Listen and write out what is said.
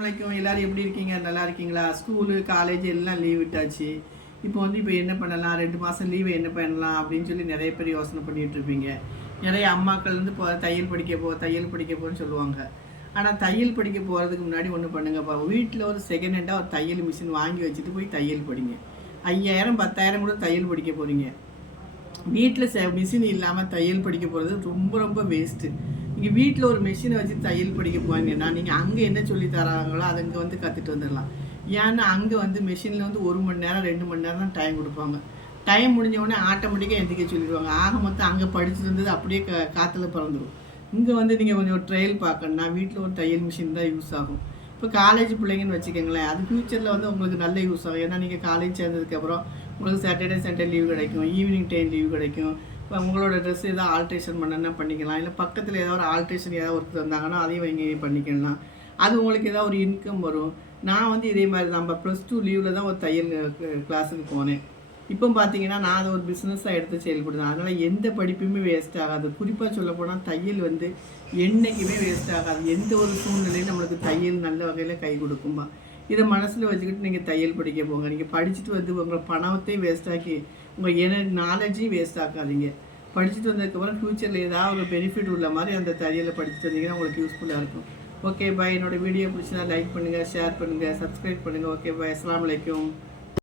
வணக்கம். எல்லாரும் எப்படி இருக்கீங்க? நல்லா இருக்கீங்களா? ஸ்கூலு காலேஜ் எல்லாம் லீவ் விட்டாச்சு. இப்போ என்ன பண்ணலாம், 2 மாதம் லீவு என்ன பண்ணலாம் அப்படின்னு சொல்லி நிறைய பேர் யோசனை பண்ணிகிட்டு இருப்பீங்க. நிறைய அம்மாக்கள் இப்போ தையல் படிக்க போன்னு சொல்லுவாங்க. ஆனால் தையல் படிக்க போகிறதுக்கு முன்னாடி ஒன்று பண்ணுங்கப்பா, வீட்டில் ஒரு செகண்ட் ஹேண்டாக ஒரு தையல் மிஷின் வாங்கி வச்சுட்டு போய் தையல் படிங்க. 5000 10,000 கூட தையல் படிக்க போகிறீங்க. வீட்டில் மிஷின் இல்லாமல் தையல் படிக்க போகிறது ரொம்ப ரொம்ப வேஸ்ட்டு. நீங்கள் வீட்டில் ஒரு மிஷினை வச்சு தையல் படிக்க போனீங்கன்னா நீங்கள் அங்கே என்ன சொல்லி தராங்களோ அதை அங்கே கற்றுட்டு வந்துடலாம். ஏன்னா அங்கே மிஷினில் 1 மணி நேரம் 2 மணி நேரம் தான் டைம் கொடுப்பாங்க. டைம் முடிஞ்சவொடனே ஆட்டோமேட்டிக்காக எந்திரிக்க சொல்லிடுவாங்க. ஆக மொத்தம் அங்கே படிச்சுட்டு இருந்தது அப்படியே காற்றுல பறந்துடும். இங்கே நீங்கள் கொஞ்சம் ஒரு ட்ரையல் பார்க்கணுன்னா வீட்டில் ஒரு தையல் மிஷின் தான் யூஸ் ஆகும். இப்போ காலேஜ் பிள்ளைங்கன்னு வச்சுக்கோங்களேன், அது ஃப்யூச்சரில் உங்களுக்கு நல்ல யூஸ் ஆகும். ஏன்னா நீங்கள் காலேஜ் சேர்ந்ததுக்கப்புறம் உங்களுக்கு சாட்டர்டே சண்டே லீவ் கிடைக்கும், ஈவினிங் டைம் லீவ் கிடைக்கும். இப்போ உங்களோட ட்ரெஸ் எதாவது ஆல்ட்ரேஷன் பண்ணனா பண்ணிக்கலாம், இல்லை பக்கத்தில் ஏதாவது ஒரு ஆல்ட்ரேஷன் ஏதாவது ஒருத்தர் வந்தாங்கன்னா அதையும் வாங்கி பண்ணிக்கலாம். அது உங்களுக்கு ஏதாவது ஒரு இன்கம் வரும். நான் இதே மாதிரி தான் +2 லீவில் தான் ஒரு தையல் கிளாஸுக்கு போனேன். இப்போ பார்த்தீங்கன்னா நான் அதை ஒரு பிஸ்னஸாக எடுத்து செயல்படுறேன். அதனால் எந்த படிப்புமே வேஸ்ட் ஆகாது. குறிப்பாக சொல்லப்போனால் தையல் என்றைக்குமே வேஸ்ட் ஆகாது. எந்த ஒரு சூழ்நிலையும் நம்மளுக்கு தையல் நல்ல வகையில் கை கொடுக்கும்பா. இதை மனசில் வச்சுக்கிட்டு நீங்கள் தையல் படிக்க போங்க. நீங்கள் படிச்சுட்டு உங்கள் பணத்தையும் வேஸ்ட்டாக்கி உங்கள் நாலேஜையும் வேஸ்ட் ஆக்காதீங்க. படிச்சுட்டு வந்ததுக்கப்புறம் ஃப்யூச்சரில் ஏதாவது ஒரு பெனிஃபிட் உள்ள மாதிரி அந்த தையலை படிச்சுட்டு வந்தீங்கன்னா உங்களுக்கு யூஸ்ஃபுல்லாக இருக்கும். Okay bye. என்னோடய வீடியோ பிடிச்சினா லைக் பண்ணுங்கள், ஷேர் பண்ணுங்கள், சப்ஸ்கிரைப் பண்ணுங்கள். Okay bye. அஸ்ஸலாமு அலைக்கும்.